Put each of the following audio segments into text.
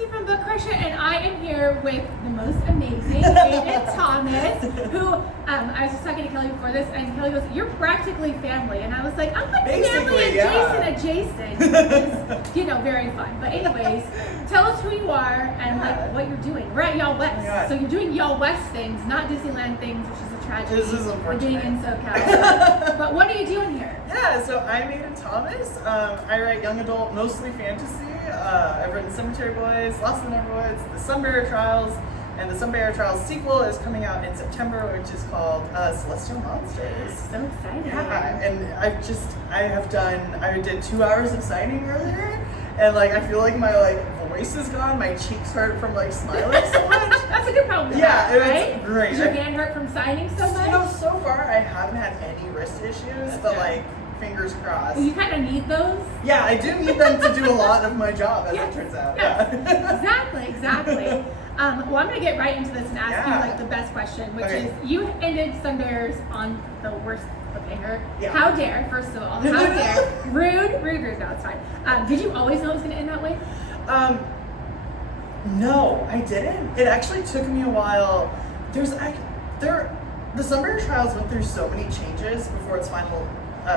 Christy from BookCrushin, and I am here with the most amazing Aiden Thomas, who I was just talking to Kelly before this, and Kelly goes, "You're practically family," and I was like, "I'm like family adjacent," which is, you know, very fun. But anyways, tell us who you are and like what you're doing. We're at YallWest, so you're doing YallWest things, not Disneyland things, which is a tragedy. This is unfortunate. Being in SoCal. But what are you doing here? Yeah, so I'm Aiden Thomas. I write young adult, mostly fantasy. I've written Cemetery Boys, Lost in the Neverwoods, The Sunbearer Trials, and the Sunbearer Trials sequel is coming out in September, which is called Celestial Monsters. So excited. Yeah, and I did 2 hours of signing earlier, and like I feel like my voice is gone, my cheeks hurt from like smiling so much. That's a good problem. Yeah, right? It's great. Does your hand hurt from signing so much? You know, so far I haven't had any wrist issues, but like fingers crossed. You kind of need those. Yeah, I do need them to do a lot of my job, as it turns out. Yeah. Exactly. Well, I'm gonna get right into this and ask you like the best question, which is you ended Sunbearers on the worst cliffhanger. Yeah. How dare, first of all, how dare. Rude, no, it's fine. Did you always know it was gonna end that way? No, I didn't. It actually took me a while. The Sunbearer Trials went through so many changes before its final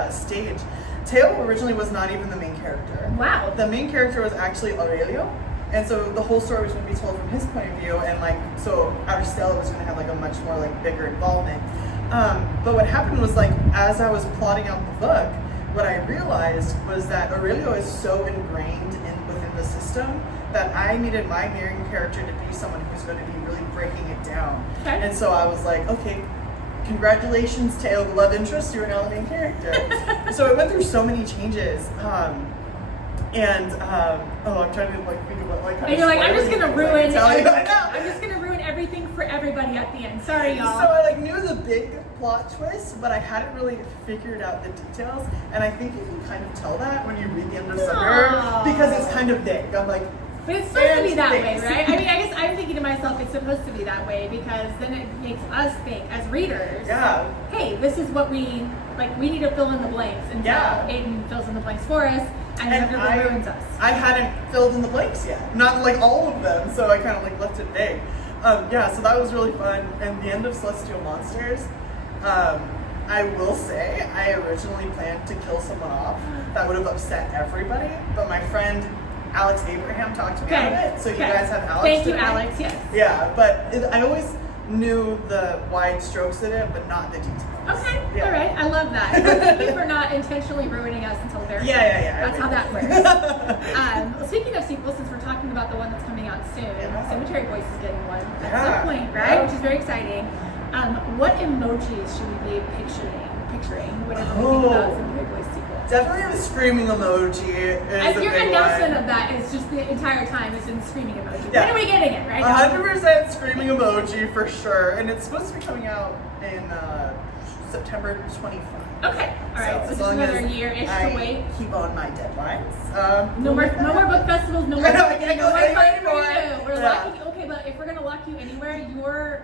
stage. Teo originally was not even the main character. Wow. The main character was actually Aurelio, and so the whole story was going to be told from his point of view, and so Outer Stella was going to have a much more bigger involvement. But what happened was as I was plotting out the book, what I realized was that Aurelio is so ingrained within the system that I needed my main character to be someone who's going to be really breaking it down. Okay. And so I was like, okay, congratulations, Teo, the love interest, you're now the main character. So it went through so many changes. I'm trying to think about and you're like, I'm just gonna ruin I'm just gonna ruin everything for everybody at the end. Sorry, y'all. So I knew the big plot twist, but I hadn't really figured out the details. And I think you can kind of tell that when you read the end of Summer, because it's kind of vague. I'm like, but it's supposed to be that way, right? I mean, I guess I'm thinking to myself, it's supposed to be that way because then it makes us think as readers, hey, this is what we need to fill in the blanks. And so Aiden fills in the blanks for us and inevitably ruins us. I hadn't filled in the blanks yet. Not all of them, so I kind of left it vague. So that was really fun. And the end of Celestial Monsters, I will say, I originally planned to kill someone off. That would have upset everybody, but my friend Alex Abraham talked to me about it, so you guys have Alex. Thank you, Alex. Yes. Yeah, but I always knew the wide strokes of it, but not the details. Okay, all right, I love that. So thank you for not intentionally ruining us until very soon. That's how that works. Speaking of sequels, since we're talking about the one that's coming out soon, Cemetery Boys is getting one at some point, right? Which is very exciting. What emojis should we be picturing whenever we think about Cemetery Boys sequel? Definitely the screaming emoji. Your announcement of that is just the entire time is in screaming emoji. When are we getting it, right? 100% screaming emoji for sure, and it's supposed to be coming out in September 25. Okay, all right. So just another year-ish to wait. Keep on my deadlines. No more book festivals. No more. I can't go anymore. We're locking. Okay, but if we're gonna lock you anywhere, your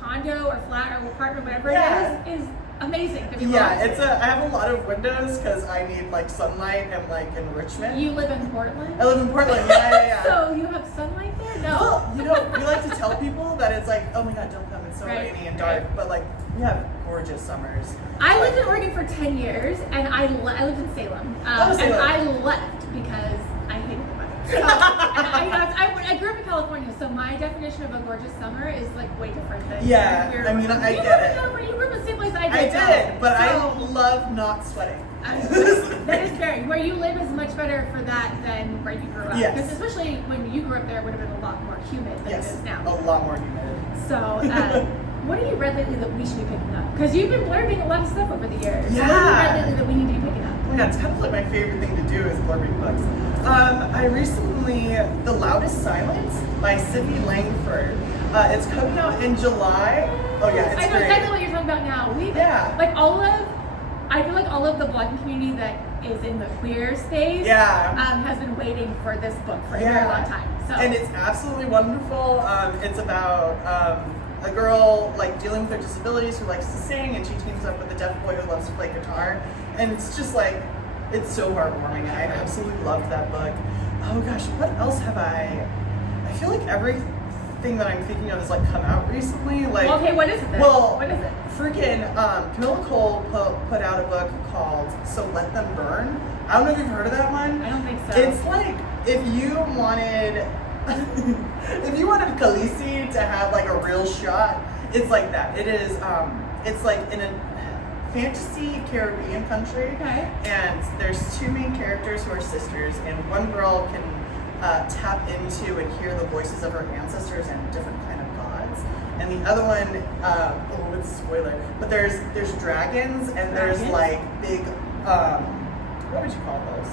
condo or flat or apartment, whatever it is amazing. I have a lot of windows because I need sunlight and enrichment. You live in Portland? I live in Portland, yeah. So you have sunlight there? No. Well, we like to tell people that it's oh my god, don't come, it's so rainy and dark, but we have gorgeous summers. I lived in Oregon for 10 years, and I lived in Salem. And I left because I hated the weather. So, I grew up in California, so my definition of a gorgeous summer is way different than I get it. You grew up in the same place I did. I did, but I love not sweating. That is fair. Where you live is much better for that than where you grew up. Yes. Because especially when you grew up there, it would have been a lot more humid than it is now. A lot more humid. So, what have you read lately that we should be picking up? Because you've been blurbing a lot of stuff over the years. Yeah. So what have you read lately that we need to be picking up? Oh my god, it's kind of my favorite thing to do is blurbing books. I recently, The Loudest Silence by Sydney Langford. It's coming out in July. Oh yeah, it's I know great. exactly what you're talking about now. I feel like all of the blogging community that is in the queer space has been waiting for this book for a very long time. So. And it's absolutely wonderful. It's about a girl dealing with her disabilities who likes to sing, and she teams up with a deaf boy who loves to play guitar. And it's just it's so heartwarming. I absolutely loved that book. Oh gosh, what else have I feel like everything that I'm thinking of has like come out recently. Like, okay, what is it then? Well, what is it? Freaking Camilla Cole put out a book called So Let Them Burn. I don't know if you've heard of that one. I don't think so. It's like if you wanted Khaleesi to have like a real shot, it's like that. It is it's like in a fantasy Caribbean country, okay. And there's two main characters who are sisters, and one girl can tap into and hear the voices of her ancestors and different kind of gods, and the other one, it's a spoiler, but there's dragons, and there's like big, what would you call those?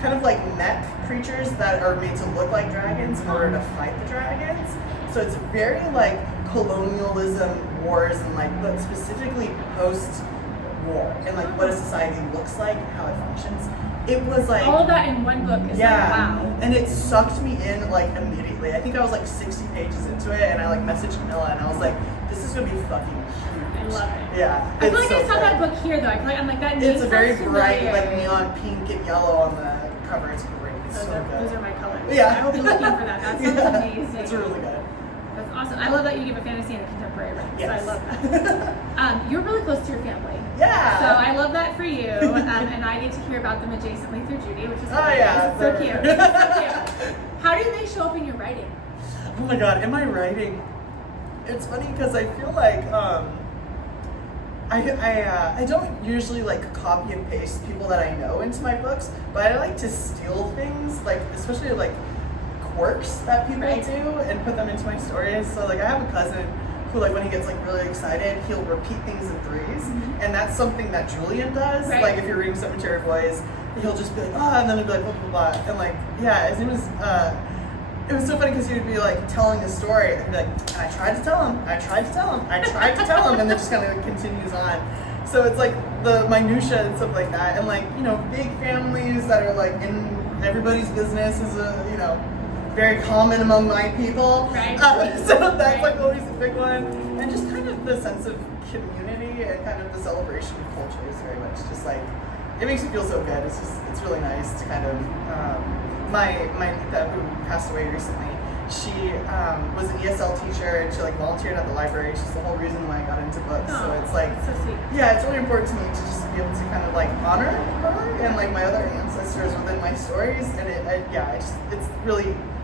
Kind of like mech creatures that are made to look like dragons in order to fight the dragons. So it's very like colonialism, wars, and like, but specifically post-war, and like what a society looks like and how it functions. It was like all of that in one book is like, wow. And it sucked me in like immediately. I think I was like 60 pages into it, and I like messaged Camilla, and I was like, this is gonna be fucking huge. I love it. Yeah. I feel like I saw that book here though. I feel like I'm like that. It's a very bright, like neon pink and yellow on the cover. It's great. It's so good. Those are my colors. Yeah. I will be looking for that. That sounds amazing. It's really good. That's awesome. I love that you give a fantasy and a contemporary read. Yes. So I love that. You're really close to your family. Yeah. So I love that for you. And I get to hear about them adjacently through Judy, which is So cute. It's so cute. How do they show up in your writing? Oh my god, in my writing, it's funny because I feel like I don't usually like copy and paste people that I know into my books, but I like to steal things, like especially like quirks that people do and put them into my stories. So like I have a cousin who, like, when he gets like really excited, he'll repeat things in threes, and that's something that Julian does. Right. Like if you're reading Cemetery Boys, he'll just be like, oh, and then he'll be like blah blah blah, and like his name was it was so funny because he would be like telling a story and be like, and I tried to tell him, and then it just kind of like continues on. So it's like the minutia and stuff like that, and like, you know, big families that are like in everybody's business is very common among my people. Right. So that's like always a big one, and just kind of the sense of community and kind of the celebration of culture is very much just like, it makes me feel so good. It's really nice to kind of my Nita, who passed away recently, she was an ESL teacher, and she like volunteered at the library. She's the whole reason why I got into books. So it's like, so sweet. yeah, it's really important to me to just be able to kind of like honor her and like my other ancestors within my stories, and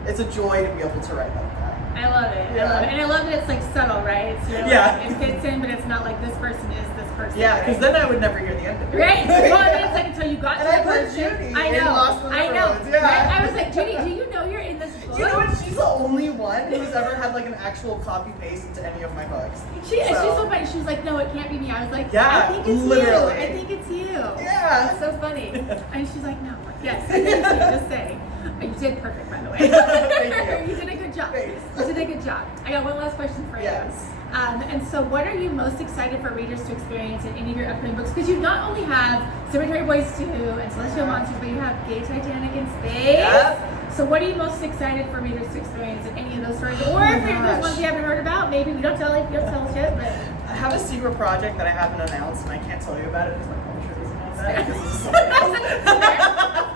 it's a joy to be able to write like that. I love it. Yeah. I love it. And I love that it's like subtle, right? It's really like, it fits in, but it's not like this person is this person. Yeah, because then I would never hear the end of it. Right. Well, I mean, it's like until you got to the person. Judy I in know. Lost in the I know. Woods, yeah. Right? I was like, Judy, do you know you're in this book? You know what? She's the only one who's ever had like an actual copy paste into any of my books. She's so funny. She was like, no, it can't be me. I was like, yeah, I think it's literally. you. I think it's you. Yeah. That's so funny. And she's like, no. Yes, I think it's you. Just saying. You did perfect, by the way. Thank you. You did a good job. Thanks. You did a good job. I got one last question for you. Yes. And so what are you most excited for readers to experience in any of your upcoming books? Because you not only have Cemetery Boys 2 and Celestial Monsters, but you have Gay, Titanic, and Space. Yep. So what are you most excited for readers to experience in any of those stories? Or if there's ones you haven't heard about, maybe we don't tell us yet, but... I have a secret project that I haven't announced, and I can't tell you about it because my publisher doesn't know that, because this is something else.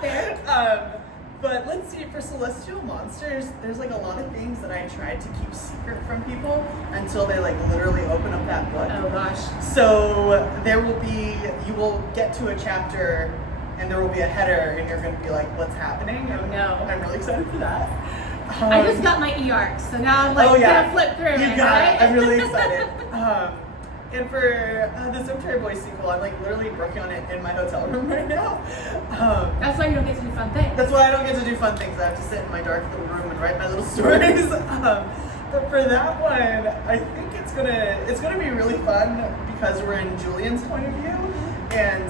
Fair. But let's see, for Celestial Monsters, there's like a lot of things that I tried to keep secret from people until they like literally open up that book. Oh gosh. So you will get to a chapter and there will be a header and you're going to be like, what's happening? Oh no. I'm really excited for that. I just got my e-arc, so now I'm like gonna flip through You it, got right? it. I'm really excited. And for the Cemetery Boys sequel, I'm like literally working on it in my hotel room right now. That's why you don't get to do fun things. That's why I don't get to do fun things. I have to sit in my dark little room and write my little stories. But for that one, I think it's gonna be really fun because we're in Julian's point of view, and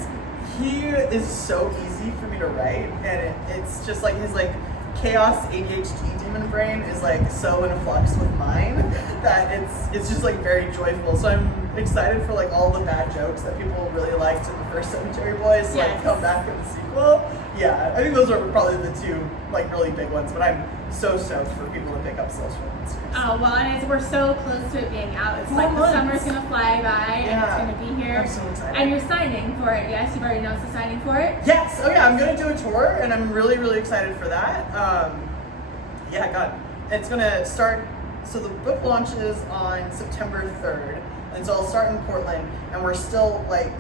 he is so easy for me to write, and it's just like his like chaos ADHD demon brain is like so in a flux with mine that it's just like very joyful. So I'm excited for like all the bad jokes that people really liked in the first Cemetery Boys to like come back in the sequel. Yeah, I think those are probably the two like really big ones, but I'm so stoked for people to pick up Celestial Monsters. Oh well, and we're so close to it being out. It's like the summer's gonna fly by and it's gonna be here. I'm so excited. And you're signing for it. Yes, you've already announced the signing for it. Yes. Oh yeah, I'm gonna do a tour, and I'm really excited for that. God, it's gonna start. So the book launches on September 3rd, and so I'll start in Portland, and we're still like,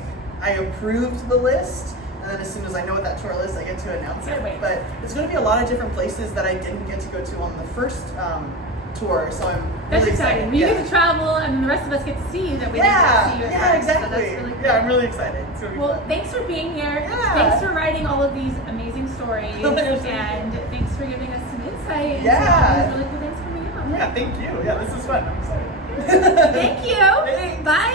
I approved the list, and then as soon as I know what that tour list, I get to announce it. But it's going to be a lot of different places that I didn't get to go to on the first tour, so I'm That's really exciting. excited. You get to travel, and the rest of us get to see you that we didn't get to see you at Yeah, first, so exactly. that's really cool. Yeah, I'm really excited. It's going to be Well, fun. thanks for being here. Yeah. Thanks for writing all of these amazing stories, and thanks for giving us some insight into all these really cool things coming up. Yeah, thank you. Yeah, this is fun. I'm excited. Thank you. Thanks. Bye.